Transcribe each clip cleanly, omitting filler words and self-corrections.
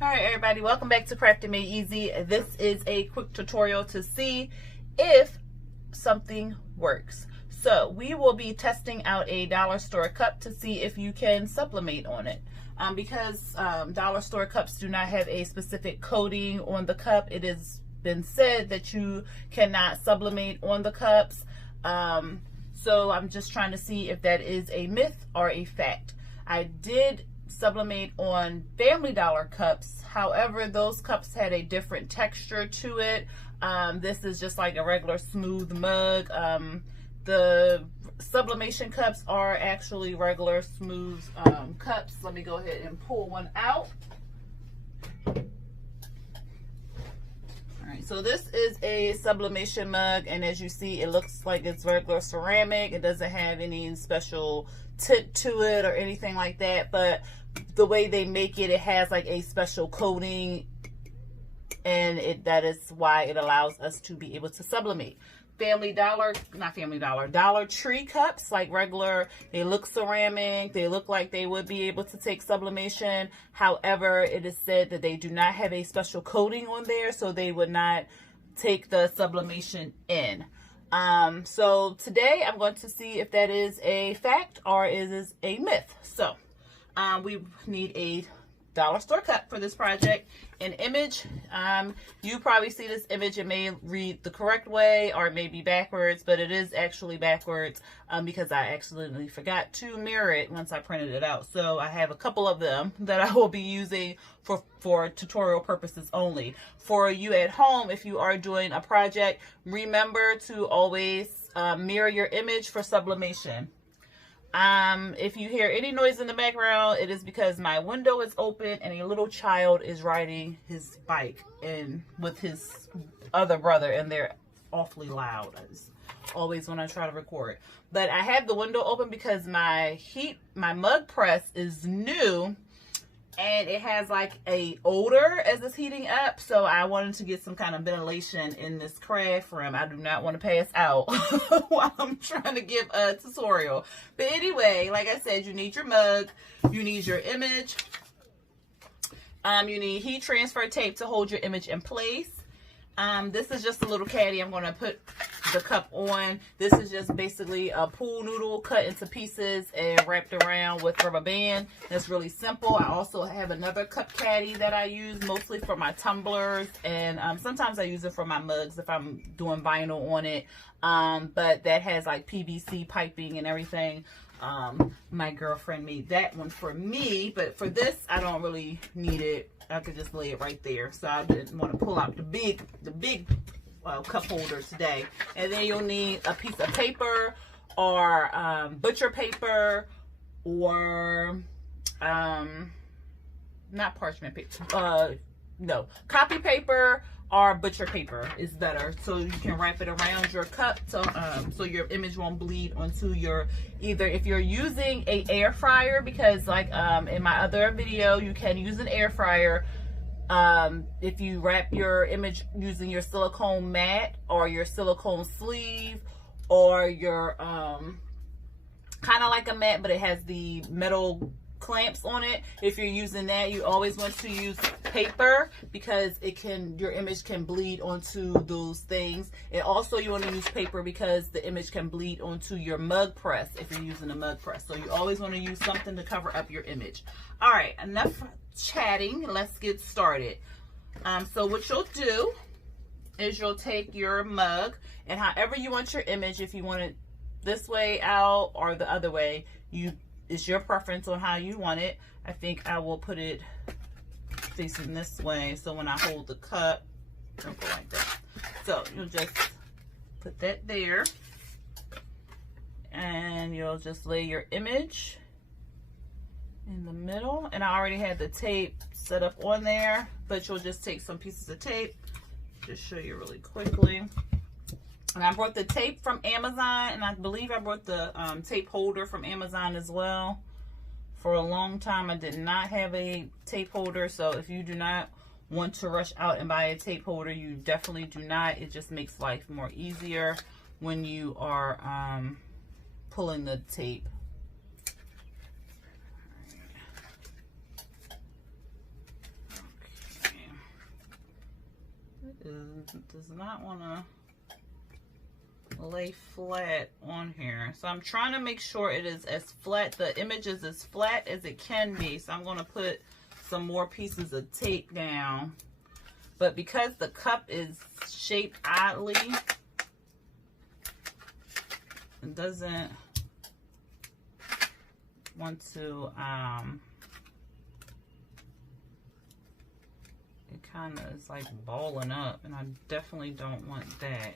Alright everybody, welcome back to Crafting Made Easy. This is a quick tutorial to see if something works. So we will be testing out a dollar store cup to see if you can sublimate on it. Because dollar store cups do not have a specific coating on the cup, it has been said that you cannot sublimate on the cups. So I'm just trying to see if that is a myth or a fact. I did sublimate on Family Dollar cups, however those cups had a different texture to it. This is just like a regular smooth mug. The sublimation cups are actually regular smooth cups. Let me go ahead and pull one out. Alright, so this is a sublimation mug, and as you see, it looks like it's regular ceramic. It doesn't have any special tint to it or anything like that, but the way they make it, it has like a special coating, and that is why it allows us to be able to sublimate. Dollar Tree cups, like regular, they look ceramic, they look like they would be able to take sublimation. However, it is said that they do not have a special coating on there, so they would not take the sublimation in. So today I'm going to see if that is a fact or is a myth. So we need a dollar store cup for this project. An image, you probably see this image, it may read the correct way or it may be backwards, but it is actually backwards because I accidentally forgot to mirror it once I printed it out. So I have a couple of them that I will be using for tutorial purposes only. For you at home, if you are doing a project, remember to always mirror your image for sublimation. If you hear any noise in the background, it is because my window is open and a little child is riding his bike and with his other brother, and they're awfully loud as always when I try to record. But I have the window open because my mug press is new and it has like a odor as it's heating up, so I wanted to get some kind of ventilation in this craft room. I do not want to pass out while I'm trying to give a tutorial. But anyway, like I said, you need your mug, you need your image, you need heat transfer tape to hold your image in place. This is just a little caddy I'm going to put the cup on. This is just basically a pool noodle cut into pieces and wrapped around with rubber band. That's really simple. I also have another cup caddy that I use mostly for my tumblers, and sometimes I use it for my mugs if I'm doing vinyl on it. But that has like PVC piping and everything. My girlfriend made that one for me, but for this I don't really need it. I could just lay it right there, so I didn't want to pull out the big cup holder today. And then you'll need a piece of paper or butcher paper or not parchment paper, no, copy paper or butcher paper is better, so you can wrap it around your cup so your image won't bleed onto your, either if you're using a air fryer, because like in my other video you can use an air fryer. If you wrap your image using your silicone mat or your silicone sleeve or your kind of like a mat but it has the metal clamps on it, if you're using that, you always want to use paper because your image can bleed onto those things. And also you want to use paper because the image can bleed onto your mug press if you're using a mug press. So you always want to use something to cover up your image. All right, enough chatting, let's get started. So what you'll do is you'll take your mug, and however you want your image, if you want it this way out or the other way, it's your preference on how you want it. I think I will put it facing this way, so when I hold the cup, it'll go like that. So you'll just put that there, and you'll just lay your image in the middle. And I already had the tape set up on there, but you'll just take some pieces of tape, just show you really quickly. And I brought the tape from Amazon, and I believe I brought the tape holder from Amazon as well. For a long time I did not have a tape holder, so if you do not want to rush out and buy a tape holder, you definitely do not. It just makes life more easier when you are pulling the tape. does not want to lay flat on here. So I'm trying to make sure it is as flat, the image is as flat as it can be. So I'm going to put some more pieces of tape down. But because the cup is shaped oddly, it doesn't want to, it kind of is like balling up, and I definitely don't want that.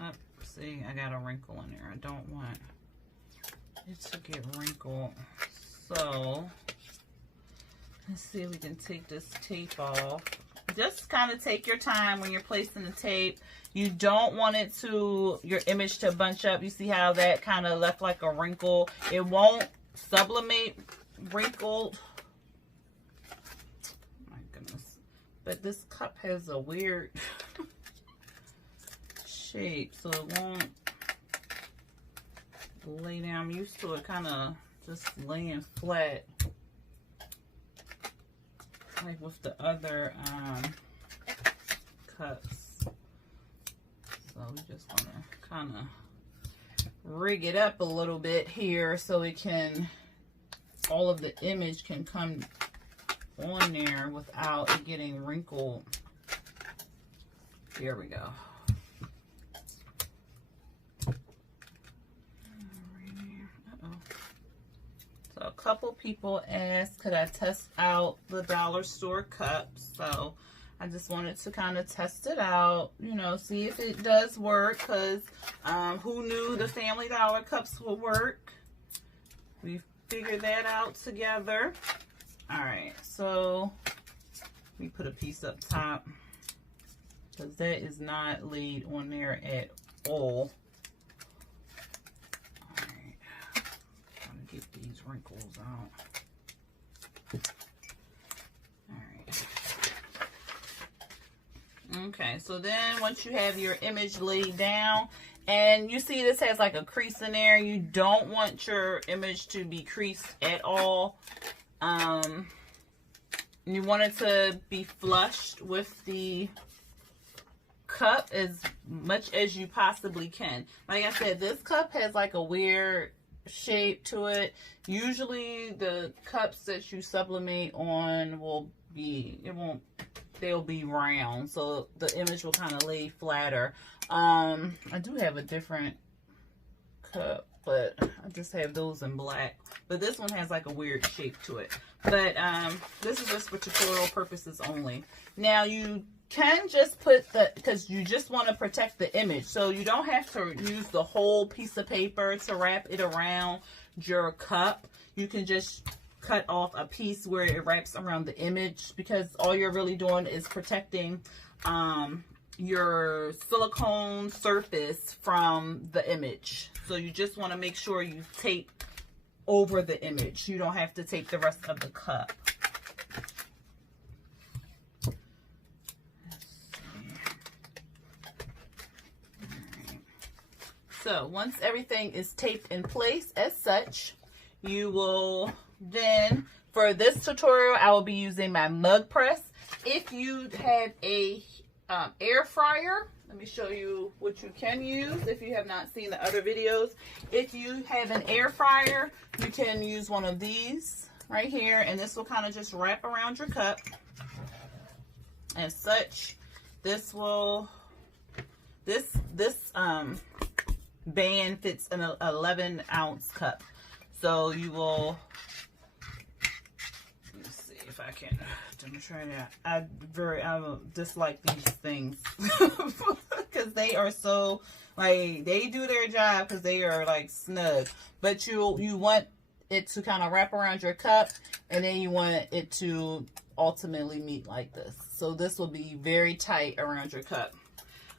Oh, see, I got a wrinkle in there. I don't want it to get wrinkled. So let's see if we can take this tape off. Just kind of take your time when you're placing the tape. You don't want it to, your image to bunch up. You see how that kind of left like a wrinkle? It won't sublimate wrinkled. My goodness. But this cup has a weird shape, so it won't lay down. I'm used to it kind of just laying flat, like with the other cups. So we're just gonna kind of rig it up a little bit here so it can, all of the image can come on there without it getting wrinkled. Here we go. So a couple people asked, could I test out the dollar store cups? So I just wanted to kind of test it out, you know, see if it does work, because who knew the Family Dollar cups would work? We figured that out together. All right, so we put a piece up top, because that is not laid on there at all. Get these wrinkles out. Alright. Okay, so then once you have your image laid down, and you see this has like a crease in there, you don't want your image to be creased at all. You want it to be flushed with the cup as much as you possibly can. Like I said, this cup has like a weird shape to it. Usually the cups that you sublimate on will be, they'll be round, so the image will kind of lay flatter. I do have a different cup, but I just have those in black, but this one has like a weird shape to it. But this is just for tutorial purposes only. Now you can just put the, because you just want to protect the image, so you don't have to use the whole piece of paper to wrap it around your cup. You can just cut off a piece where it wraps around the image, because all you're really doing is protecting your silicone surface from the image. So you just want to make sure you tape over the image. You don't have to tape the rest of the cup. So once everything is taped in place as such, you will then, for this tutorial, I will be using my mug press. If you have a air fryer, let me show you what you can use if you have not seen the other videos. If you have an air fryer, you can use one of these right here, and this will kind of just wrap around your cup as such. This will, this band fits an 11-ounce cup. So you will, let's see if I can demonstrate that. I dislike these things because they are so, like, they do their job because they are like snug, but you want it to kind of wrap around your cup, and then you want it to ultimately meet like this. So this will be very tight around your cup.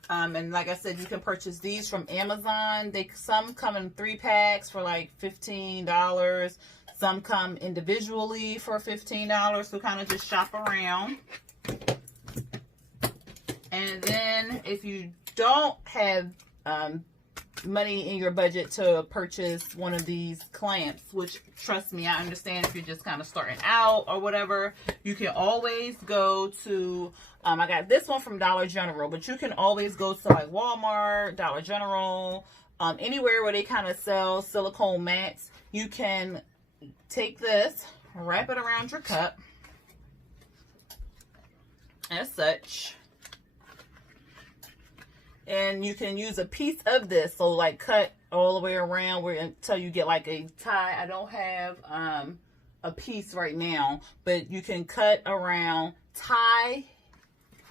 And like I said, you can purchase these from Amazon. Some come in 3 packs for like $15. Some come individually for $15. So kind of just shop around. And then if you don't have money in your budget to purchase one of these clamps, which, trust me, I understand if you're just kind of starting out or whatever, you can always go to, I got this one from Dollar General, but you can always go to like Walmart, Dollar General, anywhere where they kind of sell silicone mats. You can take this, wrap it around your cup as such, and you can use a piece of this, so like cut all the way around where until you get like a tie. I don't have a piece right now, but you can cut around, tie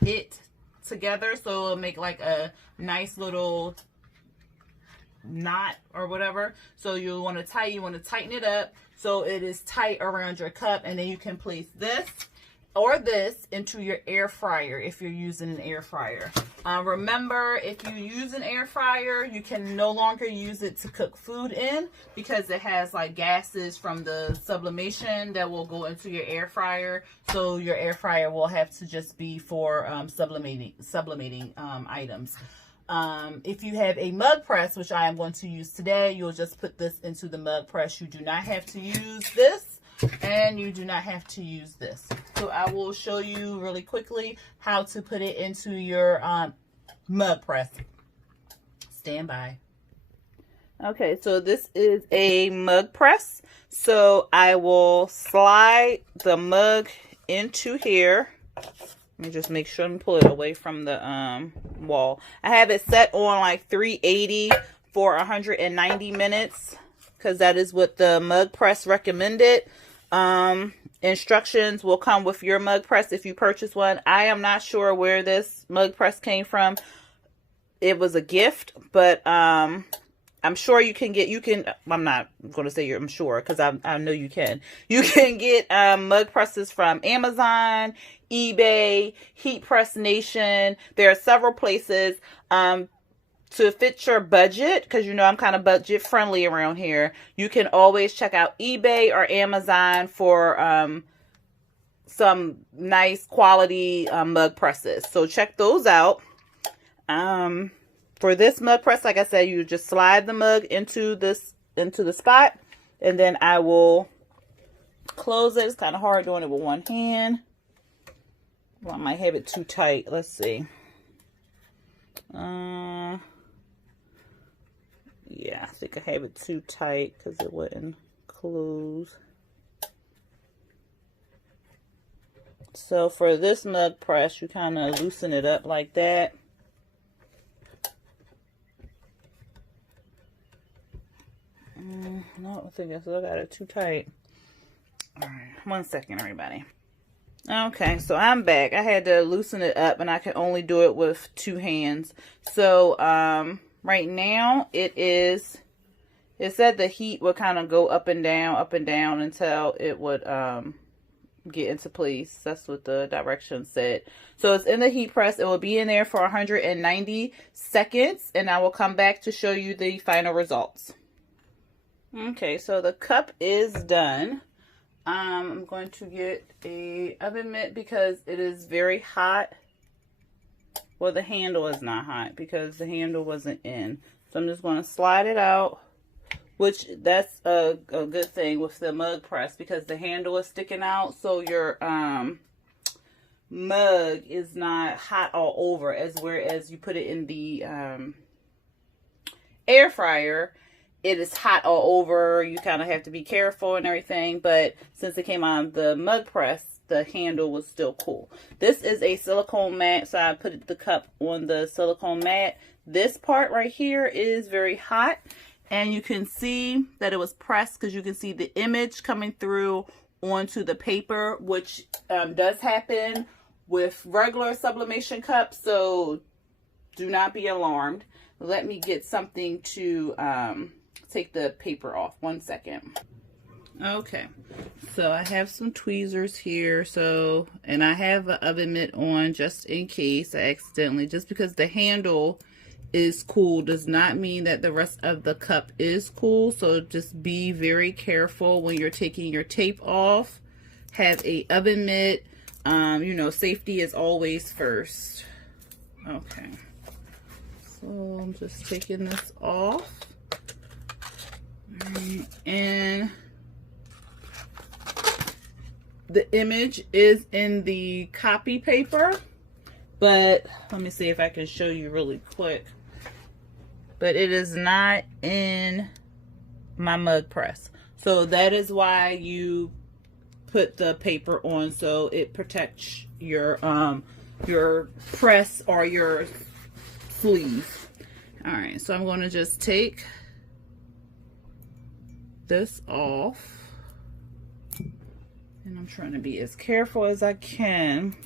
it together so it'll make like a nice little knot or whatever. So you want to tighten it up so it is tight around your cup, and then you can place this or this into your air fryer if you're using an air fryer. Remember, if you use an air fryer, you can no longer use it to cook food in because it has like gases from the sublimation that will go into your air fryer. So your air fryer will have to just be for sublimating items. If you have a mug press, which I am going to use today, you'll just put this into the mug press. You do not have to use this, and you do not have to use this. So I will show you really quickly how to put it into your mug press. Stand by. Okay, so this is a mug press. So I will slide the mug into here. Let me just make sure and pull it away from the wall. I have it set on like 380 for 190 minutes because that is what the mug press recommended. Instructions will come with your mug press if you purchase one. I am not sure where this mug press came from. It was a gift, but I'm sure you can get, I'm not going to say I'm sure because I know you can. You can get mug presses from Amazon, eBay, Heat Press Nation. There are several places to fit your budget, because you know I'm kind of budget friendly around here. You can always check out eBay or Amazon for some nice quality mug presses. So check those out. For this mug press, like I said, you just slide the mug into the spot, and then I will close it. It's kind of hard doing it with one hand. Well, I might have it too tight. Let's see. Yeah, I think I have it too tight because it wouldn't close. So for this mug press, you kind of loosen it up like that. No, I think I still got it too tight. All right, 1 second, everybody. Okay, so I'm back. I had to loosen it up, and I can only do it with two hands. So right now it said the heat would kind of go up and down until it would get into place. That's what the directions said. So it's in the heat press. It will be in there for 190 seconds, and I will come back to show you the final results. Okay, so the cup is done. I'm going to get a oven mitt because it is very hot. Well, the handle is not hot because the handle wasn't in. So I'm just going to slide it out, which that's a good thing with the mug press because the handle is sticking out. So your mug is not hot all over, whereas you put it in the air fryer, it is hot all over. You kind of have to be careful and everything. But since it came on the mug press, the handle was still cool. This is a silicone mat, so I put the cup on the silicone mat. This part right here is very hot, and you can see that it was pressed because you can see the image coming through onto the paper, which does happen with regular sublimation cups, so do not be alarmed. Let me get something to take the paper off. 1 second. Okay, so I have some tweezers here, and I have an oven mitt on just in case I accidentally, just because the handle is cool does not mean that the rest of the cup is cool. So just be very careful when you're taking your tape off. Have a oven mitt. You know, safety is always first. Okay, So I'm just taking this off. And the image is in the copy paper, but let me see if I can show you really quick. But it is not in my mug press. So that is why you put the paper on, so it protects your press or your sleeve. All right, so I'm going to just take this off, and I'm trying to be as careful as I can.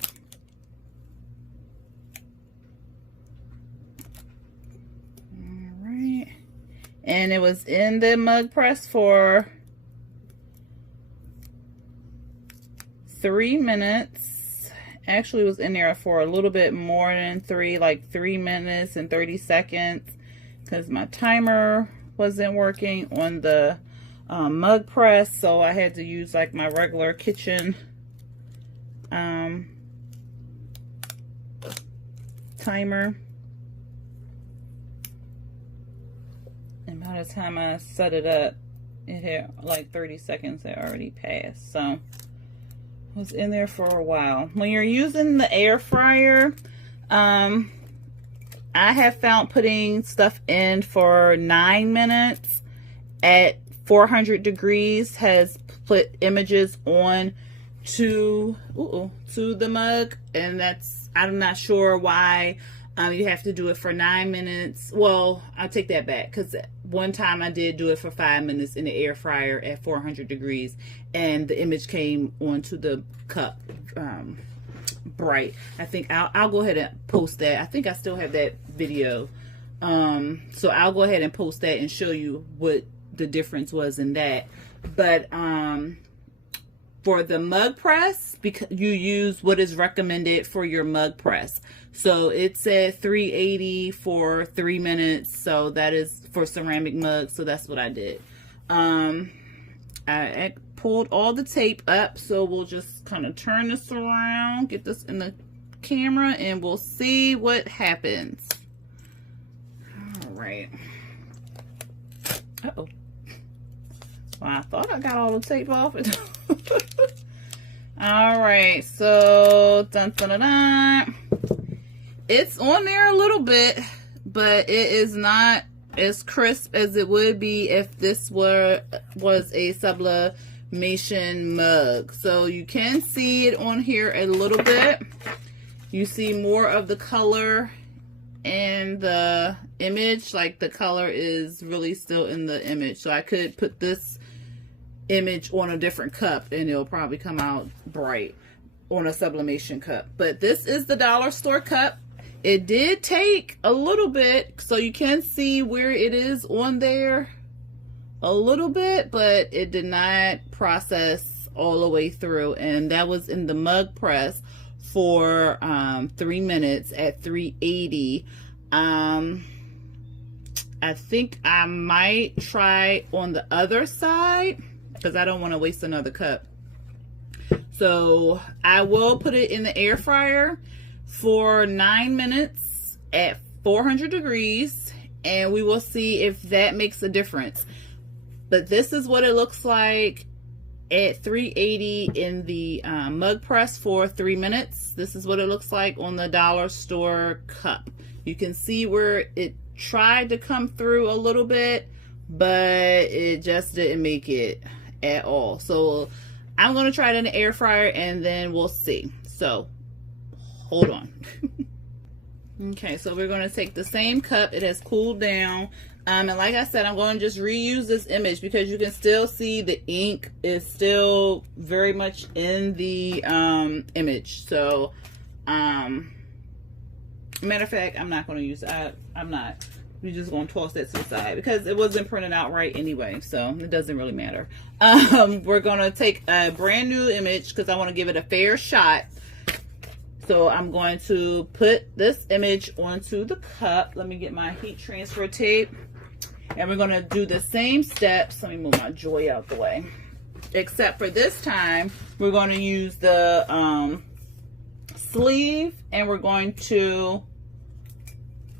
All right, and it was in the mug press for 3 minutes. Actually, it was in there for a little bit more than 3, like 3 minutes and 30 seconds, because my timer wasn't working on the mug press, so I had to use like my regular kitchen timer. And by the time I set it up, it had like 30 seconds had already passed, so it was in there for a while. When you're using the air fryer, I have found putting stuff in for 9 minutes at 400 degrees has put images on to the mug, and that's, I'm not sure why you have to do it for 9 minutes. Well, I'll take that back, because one time I did do it for 5 minutes in the air fryer at 400 degrees, and the image came onto the cup bright. I think I'll go ahead and post that. I think I still have that video, so I'll go ahead and post that and show you what the difference was in that. But for the mug press, because you use what is recommended for your mug press, so it said 380 for 3 minutes, so that is for ceramic mugs, so that's what I did. I pulled all the tape up, so we'll just kind of turn this around, get this in the camera, and we'll see what happens. All right. Uh-oh. Well, I thought I got all the tape off it. All right, so dun, dun, dun, dun. It's on there a little bit, but it is not as crisp as it would be if this was a sublimation mug. So you can see it on here a little bit. You see more of the color in the image, like the color is really still in the image. So I could put this image on a different cup and it'll probably come out bright on a sublimation cup. But this is the dollar store cup. It did take a little bit, so you can see where it is on there a little bit, but it did not process all the way through, and that was in the mug press for 3 minutes at 380. I think I might try on the other side, because I don't want to waste another cup. So I will put it in the air fryer for 9 minutes at 400 degrees, and we will see if that makes a difference. But this is what it looks like at 380 in the mug press for 3 minutes. This is what it looks like on the dollar store cup. You can see where it tried to come through a little bit, but it just didn't make it at all. So I'm going to try it in the air fryer and then we'll see. So hold on. Okay, so we're going to take the same cup. It has cooled down. And like I said, I'm going to just reuse this image because you can still see the ink is still very much in the image. So, matter of fact, I'm not going to use that. I'm not. We're just going to toss that to the side because it wasn't printed out right anyway. So it doesn't really matter. We're going to take a brand new image because I want to give it a fair shot. So I'm going to put this image onto the cup. Let me get my heat transfer tape. And we're going to do the same steps. Let me move my Joy out the way. Except for this time, we're going to use the sleeve. And we're going to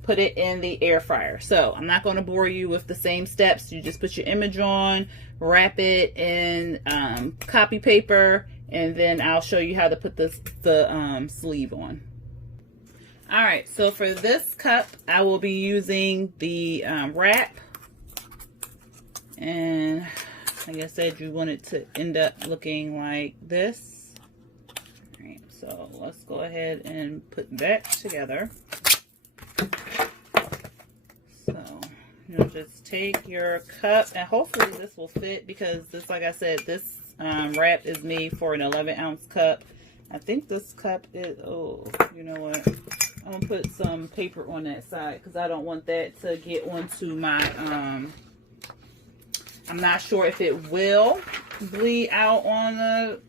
put it in the air fryer. So I'm not going to bore you with the same steps. You just put your image on, wrap it in copy paper, and then I'll show you how to put the sleeve on. All right, so for this cup, I will be using the wrap. And like I said, you want it to end up looking like this. All right, so let's go ahead and put that together. So you'll just take your cup, and hopefully this will fit, because this, like I said, this wrap is made for an 11-ounce cup. I think this cup is, oh, you know what? I'm gonna put some paper on that side because I don't want that to get onto my, I'm not sure if it will bleed out on the,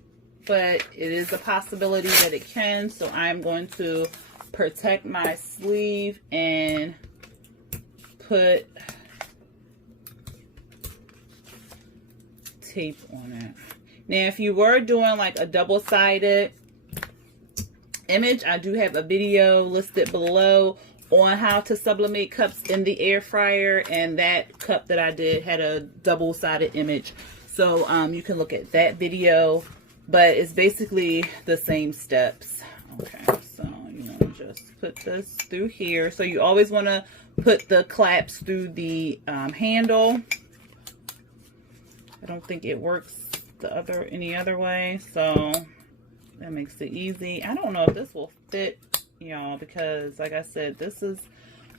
but it is a possibility that it can. So I'm going to protect my sleeve and put tape on it. Now, if you were doing like a double-sided image, I do have a video listed below on how to sublimate cups in the air fryer, and that cup that I did had a double-sided image, so you can look at that video, but it's basically the same steps. Okay, so you know, just put this through here. So you always want to put the claps through the handle. I don't think it works any other way, so that makes it easy. I don't know if this will fit, y'all, because like I said, this is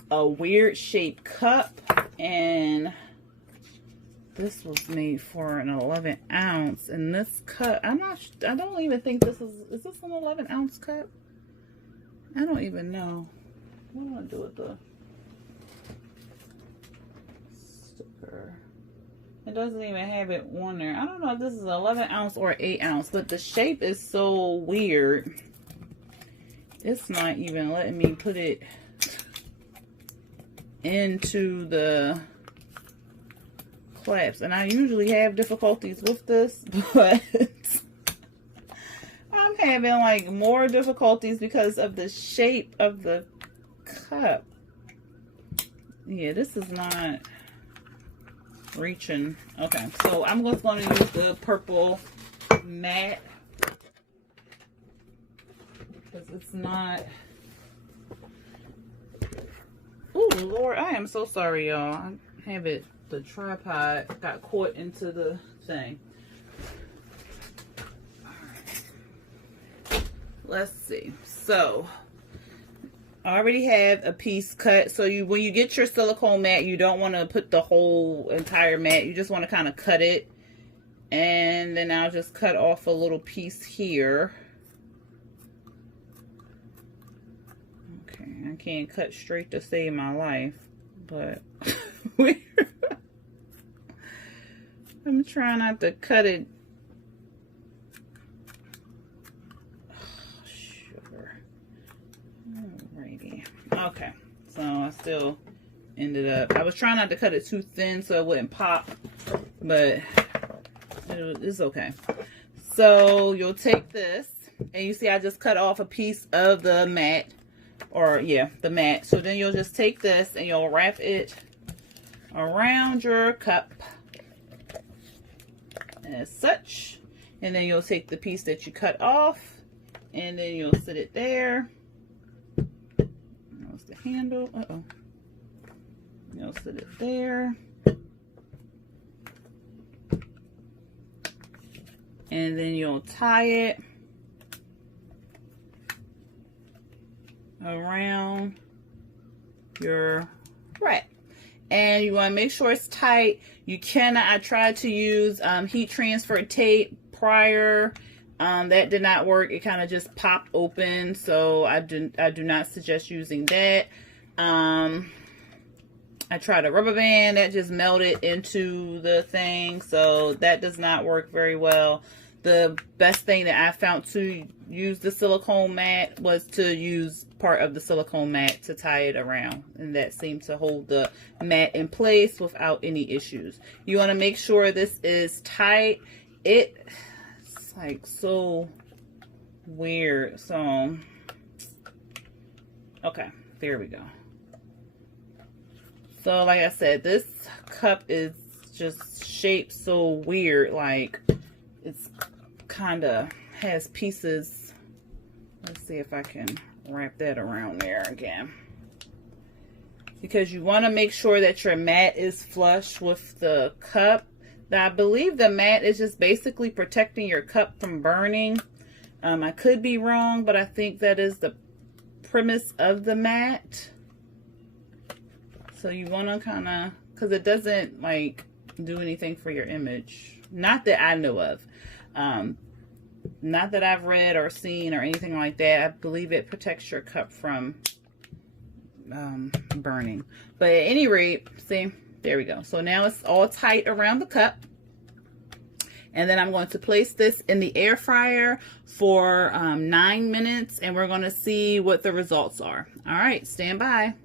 a weird shaped cup, and this was made for an 11-ounce, and this cup, I don't even think this is this an 11-ounce cup? I don't even know. What do I do with the sticker? It doesn't even have it on there. I don't know if this is 11-ounce or 8-ounce, but the shape is so weird. It's not even letting me put it into the claps. And I usually have difficulties with this, but I'm having like more difficulties because of the shape of the cup. Yeah, this is not reaching. Okay, so I'm just going to use the purple matte because it's not. Oh Lord, I am so sorry, y'all. I have it, the tripod got caught into the thing. All right, let's see. So I already have a piece cut. So when you get your silicone mat, you don't want to put the whole entire mat. You just want to kind of cut it. And then I'll just cut off a little piece here. Okay, I can't cut straight to save my life, but I'm trying not to cut it. Okay, so I still ended up, I was trying not to cut it too thin so it wouldn't pop, but it's okay. So you'll take this, and you see I just cut off a piece of the mat, or yeah, the mat. So then you'll just take this and you'll wrap it around your cup as such, and then you'll take the piece that you cut off, and then you'll sit it there. The handle, you'll sit it there, and then you'll tie it around your wrap, and you want to make sure it's tight. You cannot, I tried to use heat transfer tape prior. That did not work. It kind of just popped open, so I do not suggest using that. I tried a rubber band that just melted into the thing, so that does not work very well. The best thing that I found to use the silicone mat was to use part of the silicone mat to tie it around, and that seemed to hold the mat in place without any issues. You want to make sure this is tight. It's like so weird. So okay, there we go. So like I said, this cup is just shaped so weird. Like it's kind of has pieces. Let's see if I can wrap that around there again. Because you want to make sure that your mat is flush with the cup. Now, I believe the mat is just basically protecting your cup from burning. I could be wrong, but I think that is the premise of the mat. So you want to kind of, because it doesn't like do anything for your image. Not that I know of. Not that I've read or seen or anything like that. I believe it protects your cup from burning. But at any rate, see, there we go. So now it's all tight around the cup. And then I'm going to place this in the air fryer for 9 minutes, and we're going to see what the results are. All right, stand by.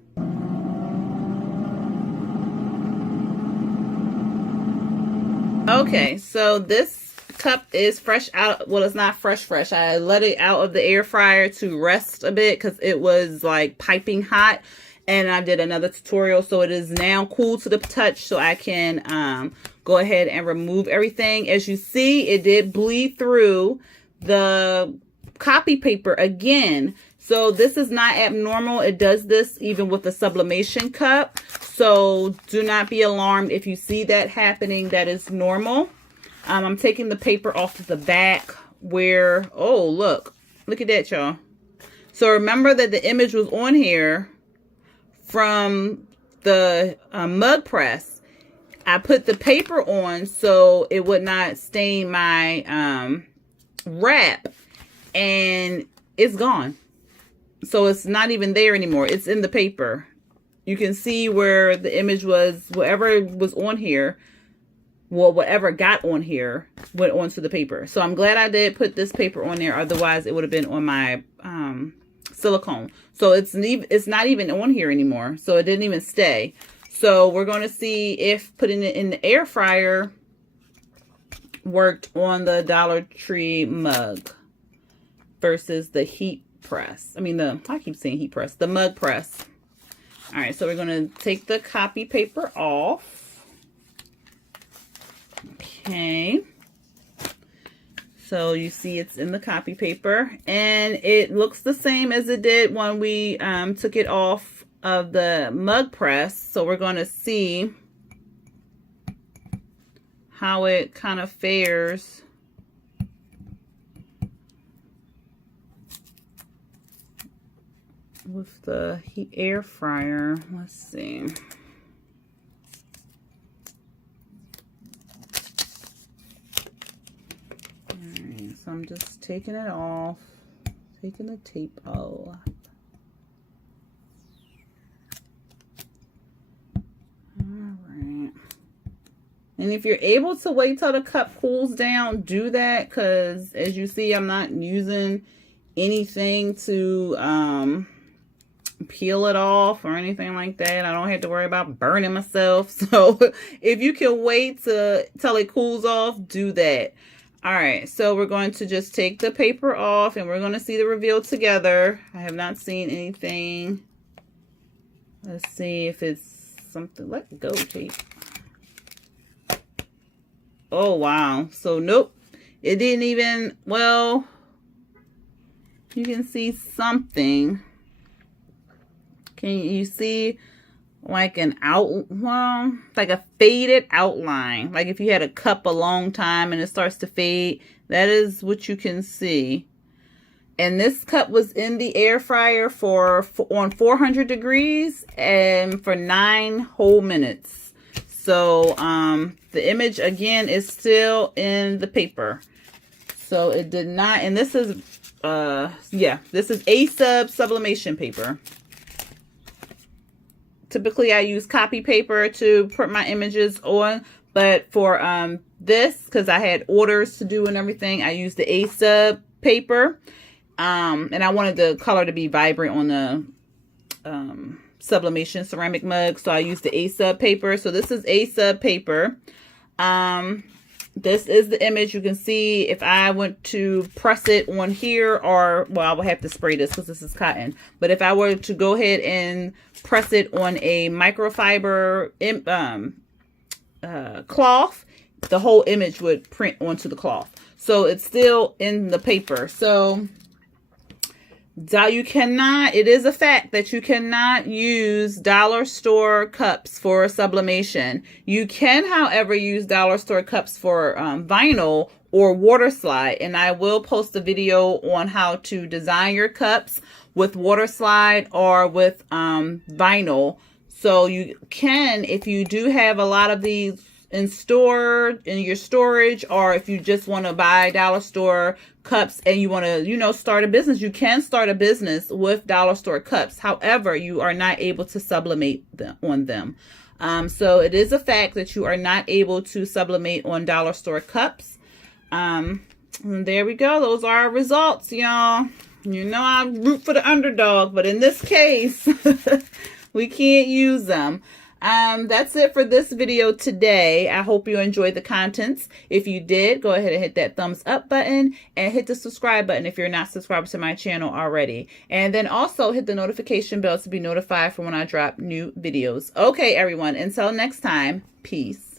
Okay, so this cup is fresh out. Well, it's not fresh. I let it out of the air fryer to rest a bit because it was like piping hot. And I did another tutorial, so it is now cool to the touch, so I can go ahead and remove everything. As you see, it did bleed through the copy paper again. So this is not abnormal. It does this even with the sublimation cup. So do not be alarmed if you see that happening. That is normal. I'm taking the paper off of the back where, oh, look at that, y'all. So remember that the image was on here from the mug press. I put the paper on so it would not stain my wrap, and it's gone. So it's not even there anymore. It's in the paper. You can see where the image was, whatever was on here, well, whatever got on here went onto the paper. So I'm glad I did put this paper on there. Otherwise, it would have been on my silicone. So it's not even on here anymore. So it didn't even stay. So we're going to see if putting it in the air fryer worked on the Dollar Tree mug versus the heat press. I keep saying heat press, the mug press. All right, so we're going to take the copy paper off. Okay. So you see it's in the copy paper, and it looks the same as it did when we took it off of the mug press. So we're going to see how it kind of fares with the air fryer. Let's see. Alright, so I'm just taking it off, taking the tape off. Alright. And if you're able to wait till the cup cools down, do that, because as you see, I'm not using anything to peel it off or anything like that. I don't have to worry about burning myself. So if you can wait till it cools off, do that. All right, so we're going to just take the paper off, and we're going to see the reveal together. I have not seen anything. Let's see if it's something. Let go, tape. Oh, wow. So nope, it didn't even, well, you can see something. Can you see like an like a faded outline? Like if you had a cup a long time and it starts to fade, that is what you can see. And this cup was in the air fryer on 400 degrees and for 9 whole minutes. So the image again is still in the paper. So it did not, and this is this is A-Sub sublimation paper. Typically, I use copy paper to put my images on, but for this, because I had orders to do and everything, I used the A-Sub paper, and I wanted the color to be vibrant on the sublimation ceramic mug, so I used the A-Sub paper. So this is A-Sub paper. this is the image. You can see if I went to press it on here, or, well, I will have to spray this because this is cotton. But if I were to go ahead and press it on a microfiber cloth, the whole image would print onto the cloth. So it's still in the paper. So you cannot, it is a fact that you cannot use dollar store cups for sublimation. You can, however, use dollar store cups for vinyl or water slide. And I will post a video on how to design your cups with water slide or with vinyl. So you can, if you do have a lot of these in your storage, or if you just want to buy dollar store cups and you want to, you know, start a business, you can start a business with dollar store cups. However, you are not able to sublimate on them. So it is a fact that you are not able to sublimate on dollar store cups. And there we go. Those are our results, y'all. You know, I root for the underdog, but in this case, we can't use them. That's it for this video today. I hope you enjoyed the contents. If you did, go ahead and hit that thumbs up button and hit the subscribe button if you're not subscribed to my channel already. And then also hit the notification bell to be notified for when I drop new videos. Okay, everyone, until next time, peace.